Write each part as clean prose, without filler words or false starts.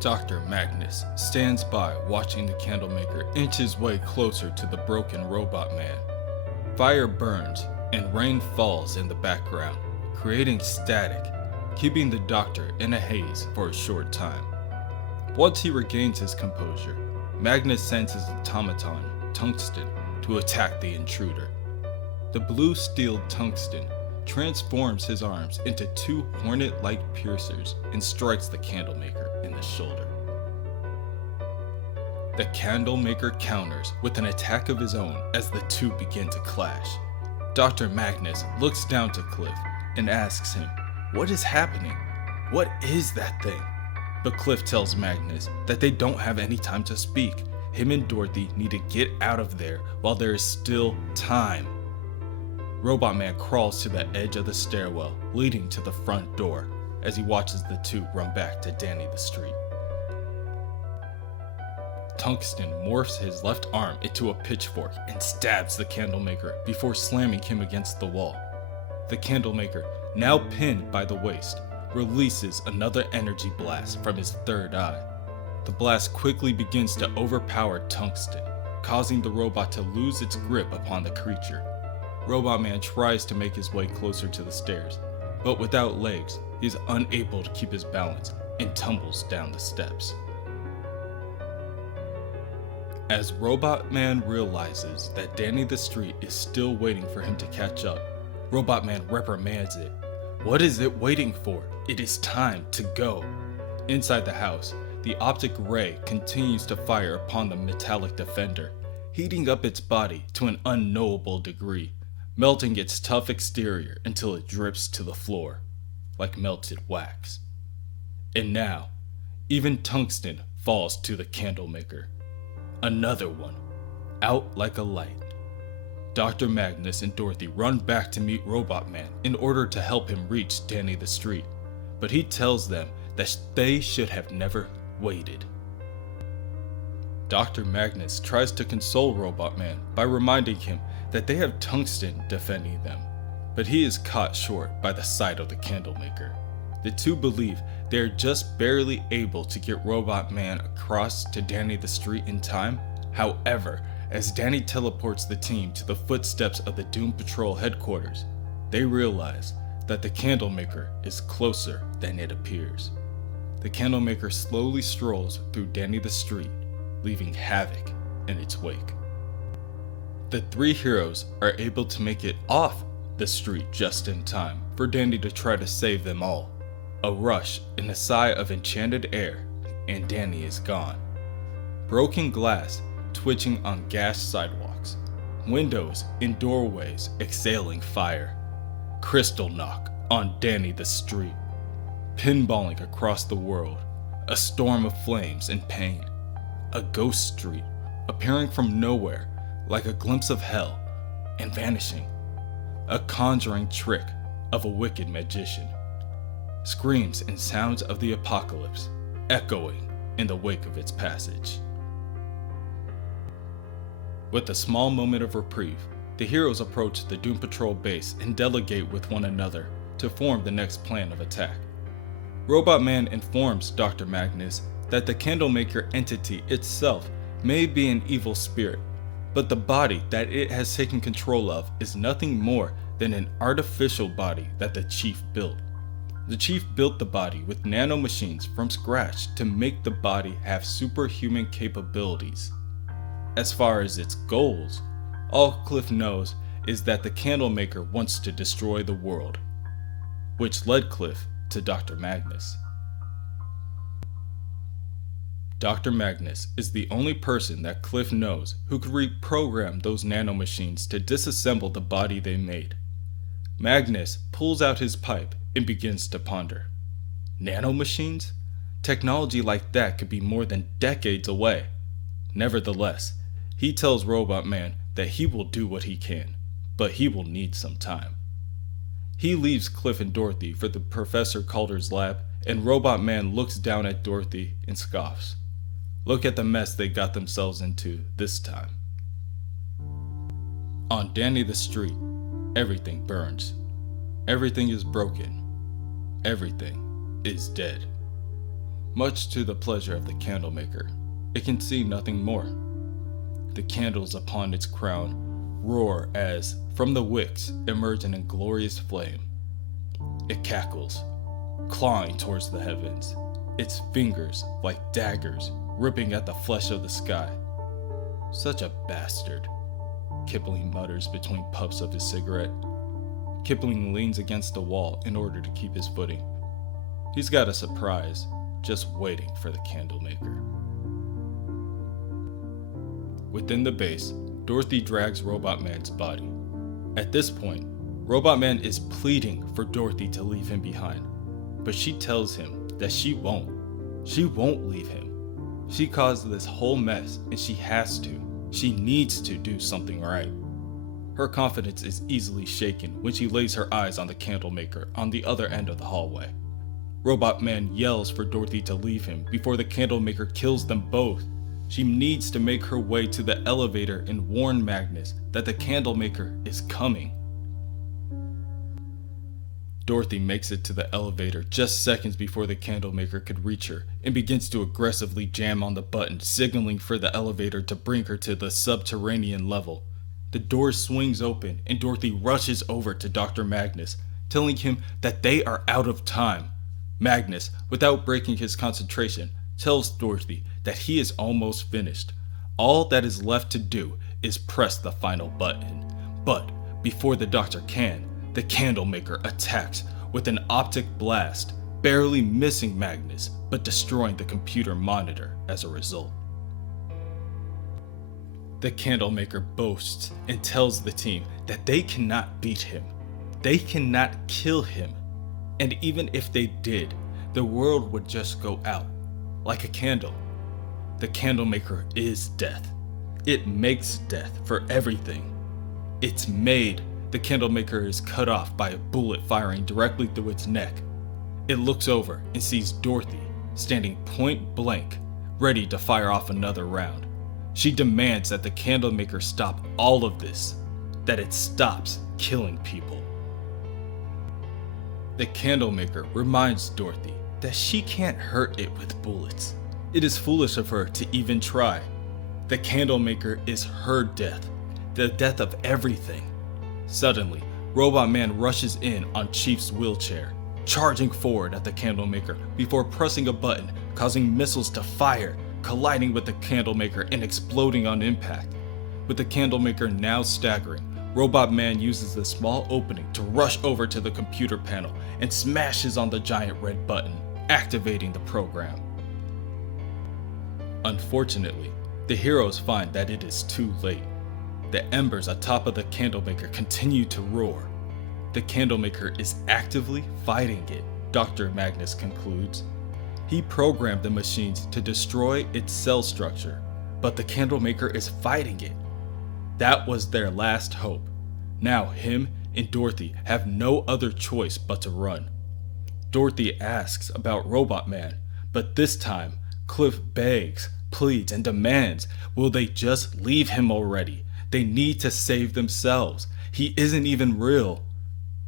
Dr. Magnus stands by watching the Candlemaker inch his way closer to the broken robot man. Fire burns and rain falls in the background, creating static, keeping the doctor in a haze for a short time. Once he regains his composure, Magnus sends his automaton, Tungsten, to attack the intruder. The blue-steeled Tungsten transforms his arms into two hornet-like piercers and strikes the Candlemaker in the shoulder. The Candlemaker counters with an attack of his own as the two begin to clash. Dr. Magnus looks down to Cliff and asks him, "What is happening? What is that thing?" But Cliff tells Magnus that they don't have any time to speak. Him and Dorothy need to get out of there while there is still time. Robot Man crawls to the edge of the stairwell leading to the front door as he watches the two run back to Danny the Street. Tungsten morphs his left arm into a pitchfork and stabs the Candlemaker before slamming him against the wall. The Candlemaker, now pinned by the waist, releases another energy blast from his third eye. The blast quickly begins to overpower Tungsten, causing the robot to lose its grip upon the creature. Robot Man tries to make his way closer to the stairs, but without legs, he is unable to keep his balance and tumbles down the steps. As Robot Man realizes that Danny the Street is still waiting for him to catch up, Robot Man reprimands it. What is it waiting for? It is time to go. Inside the house, the optic ray continues to fire upon the metallic defender, heating up its body to an unknowable degree, melting its tough exterior until it drips to the floor, like melted wax. And now, even Tungsten falls to the Candlemaker. Another one, out like a light. Dr. Magnus and Dorothy run back to meet Robot Man in order to help him reach Danny the Street, but he tells them that they should have never waited. Dr. Magnus tries to console Robot Man by reminding him that they have Tungsten defending them, but he is caught short by the sight of the Candlemaker. The two believe they are just barely able to get Robot Man across to Danny the Street in time. However, as Danny teleports the team to the footsteps of the Doom Patrol headquarters, they realize that the Candlemaker is closer than it appears. The Candlemaker slowly strolls through Danny the Street, leaving havoc in its wake. The three heroes are able to make it off the street just in time for Danny to try to save them all. A rush and a sigh of enchanted air, and Danny is gone. Broken glass twitching on gashed sidewalks, windows and doorways exhaling fire, crystal knock on Danny the Street, pinballing across the world, a storm of flames and pain, a ghost street appearing from nowhere like a glimpse of hell and vanishing, a conjuring trick of a wicked magician, screams and sounds of the apocalypse echoing in the wake of its passage. With a small moment of reprieve, the heroes approach the Doom Patrol base and delegate with one another to form the next plan of attack. Robot Man informs Dr. Magnus that the Candlemaker entity itself may be an evil spirit, but the body that it has taken control of is nothing more than an artificial body that the Chief built. The Chief built the body with nanomachines from scratch to make the body have superhuman capabilities. As far as its goals, all Cliff knows is that the Candlemaker wants to destroy the world, which led Cliff to Dr. Magnus. Dr. Magnus is the only person that Cliff knows who could reprogram those nanomachines to disassemble the body they made. Magnus pulls out his pipe and begins to ponder. Nanomachines? Technology like that could be more than decades away. Nevertheless, he tells Robot Man that he will do what he can, but he will need some time. He leaves Cliff and Dorothy for the Professor Calder's lab, and Robot Man looks down at Dorothy and scoffs. Look at the mess they got themselves into this time. On Danny the Street, everything burns. Everything is broken. Everything is dead. Much to the pleasure of the Candlemaker, it can see nothing more. The candles upon its crown roar as, from the wicks, emerge an inglorious flame. It cackles, clawing towards the heavens, its fingers like daggers ripping at the flesh of the sky. Such a bastard, Kipling mutters between puffs of his cigarette. Kipling leans against the wall in order to keep his footing. He's got a surprise just waiting for the Candlemaker. Within the base, Dorothy drags Robot Man's body. At this point, Robot Man is pleading for Dorothy to leave him behind, but she tells him that she won't. She won't leave him. She caused this whole mess and she has to. She needs to do something right. Her confidence is easily shaken when she lays her eyes on the Candlemaker on the other end of the hallway. Robot Man yells for Dorothy to leave him before the Candlemaker kills them both. She needs to make her way to the elevator and warn Magnus that the Candlemaker is coming. Dorothy makes it to the elevator just seconds before the Candlemaker could reach her and begins to aggressively jam on the button, signaling for the elevator to bring her to the subterranean level. The door swings open and Dorothy rushes over to Dr. Magnus, telling him that they are out of time. Magnus, without breaking his concentration, tells Dorothy that he is almost finished. All that is left to do is press the final button. But before the doctor can, the Candlemaker attacks with an optic blast, barely missing Magnus, but destroying the computer monitor as a result. The Candlemaker boasts and tells the team that they cannot beat him. They cannot kill him. And even if they did, the world would just go out, like a candle. The Candlemaker is death. It makes death for everything. It's made. The Candlemaker is cut off by a bullet firing directly through its neck. It looks over and sees Dorothy standing point blank, ready to fire off another round. She demands that the Candlemaker stop all of this, that it stops killing people. The Candlemaker reminds Dorothy that she can't hurt it with bullets. It is foolish of her to even try. The Candlemaker is her death, the death of everything. Suddenly, Robot Man rushes in on Chief's wheelchair, charging forward at the Candlemaker before pressing a button, causing missiles to fire, colliding with the Candlemaker and exploding on impact. With the Candlemaker now staggering, Robot Man uses the small opening to rush over to the computer panel and smashes on the giant red button, activating the program. Unfortunately, the heroes find that it is too late. The embers atop of the Candlemaker continue to roar. The Candlemaker is actively fighting it, Dr. Magnus concludes. He programmed the machines to destroy its cell structure, but the Candlemaker is fighting it. That was their last hope. Now him and Dorothy have no other choice but to run. Dorothy asks about Robot Man, but this time Cliff begs, pleads, and demands, will they just leave him already? They need to save themselves. He isn't even real.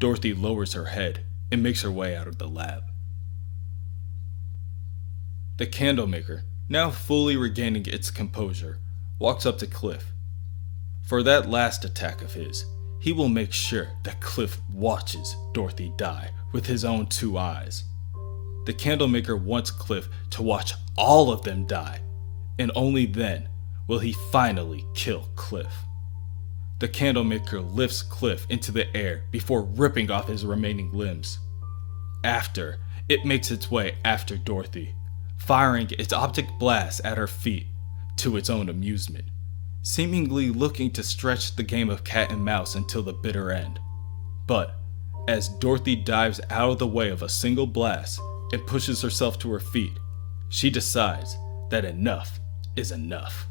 Dorothy lowers her head and makes her way out of the lab. The Candlemaker, now fully regaining its composure, walks up to Cliff. For that last attack of his, he will make sure that Cliff watches Dorothy die with his own two eyes. The Candlemaker wants Cliff to watch all of them die, and only then will he finally kill Cliff. The Candlemaker lifts Cliff into the air before ripping off his remaining limbs. After, it makes its way after Dorothy, firing its optic blast at her feet to its own amusement, seemingly looking to stretch the game of cat and mouse until the bitter end. But as Dorothy dives out of the way of a single blast and pushes herself to her feet, she decides that enough is enough.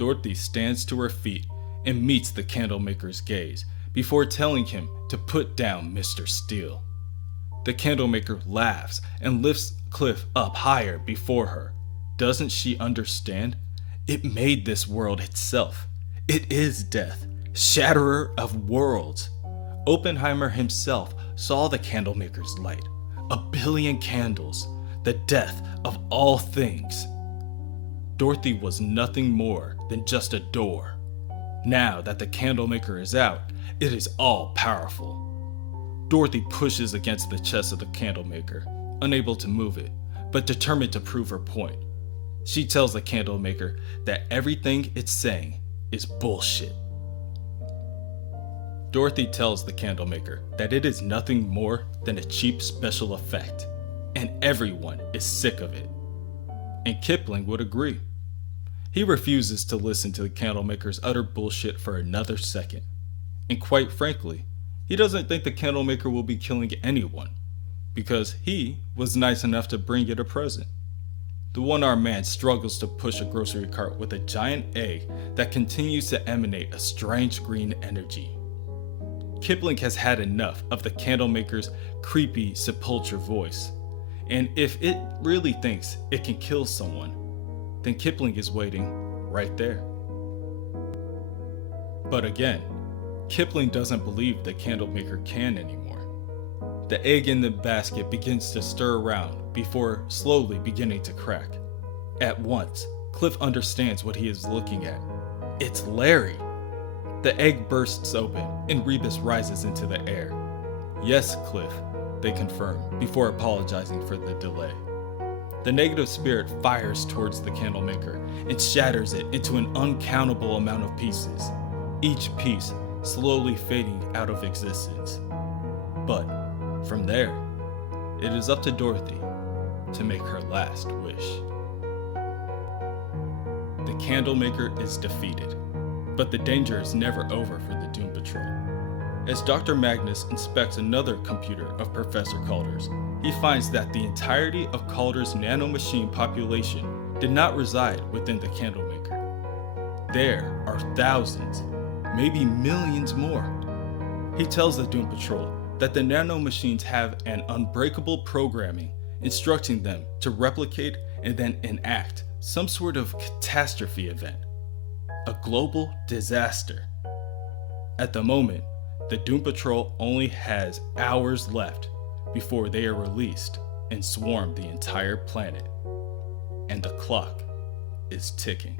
Dorothy stands to her feet and meets the Candlemaker's gaze before telling him to put down Mr. Steele. The Candlemaker laughs and lifts Cliff up higher before her. Doesn't she understand? It made this world itself. It is death, shatterer of worlds. Oppenheimer himself saw the Candlemaker's light, 1,billion candles, the death of all things. Dorothy was nothing more than just a door. Now that the Candlemaker is out, it is all powerful. Dorothy pushes against the chest of the Candlemaker, unable to move it, but determined to prove her point. She tells the Candlemaker that everything it's saying is bullshit. Dorothy tells the Candlemaker that it is nothing more than a cheap special effect, and everyone is sick of it. And Kipling would agree. He refuses to listen to the Candlemaker's utter bullshit for another second. And quite frankly, he doesn't think the Candlemaker will be killing anyone, because he was nice enough to bring it a present. The one-armed man struggles to push a grocery cart with a giant egg that continues to emanate a strange green energy. Kipling has had enough of the Candlemaker's creepy sepulchre voice, and if it really thinks it can kill someone, then Kipling is waiting right there. But again, Kipling doesn't believe the Candlemaker can anymore. The egg in the basket begins to stir around before slowly beginning to crack. At once, Cliff understands what he is looking at. It's Larry! The egg bursts open and Rebus rises into the air. Yes, Cliff, they confirm before apologizing for the delay. The negative spirit fires towards the Candlemaker and shatters it into an uncountable amount of pieces, each piece slowly fading out of existence. But from there, it is up to Dorothy to make her last wish. The Candlemaker is defeated, but the danger is never over for the Doom Patrol. As Dr. Magnus inspects another computer of Professor Calder's, he finds that the entirety of Calder's nanomachine population did not reside within the Candlemaker. There are thousands, maybe millions more. He tells the Doom Patrol that the nanomachines have an unbreakable programming instructing them to replicate and then enact some sort of catastrophe event, a global disaster. At the moment, the Doom Patrol only has hours left before they are released and swarm the entire planet. And the clock is ticking.